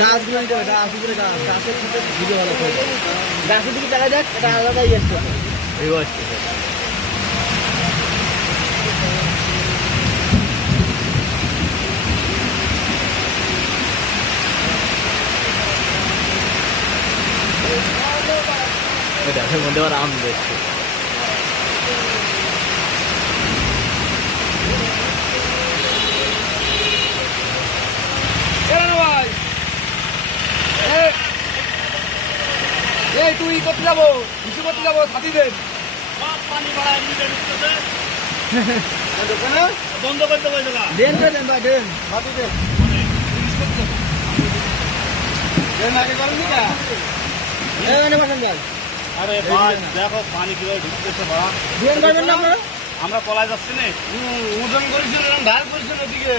গাছগুলো নিতে হবে, এটা আসি করে গাছ, গাছের সাথে ভিডিও ভালো করে গাছের দিকে দেখা যাক, এটা আলাদাই আসছে এই আসছে। গাছের মধ্যে আবার আম দেখছে। এই তুই করতে যাবো, কিছু করতে যাবো, সাথী দেন পানি বাড়ায় বন্ধ করতে বলছে না। দেন দেন ভাই, দেন সাথী দেন, দেন আগে করেন না। এখানে বসেন ভাই। আরে ভাই দেখো পানি কিভাবে ঢুকতেছে বা দেন পারবেন না আপনারা? আমরা পলায় যাচ্ছি না। ওজন করেছিল, ঢাল করেছিল ওদিকে।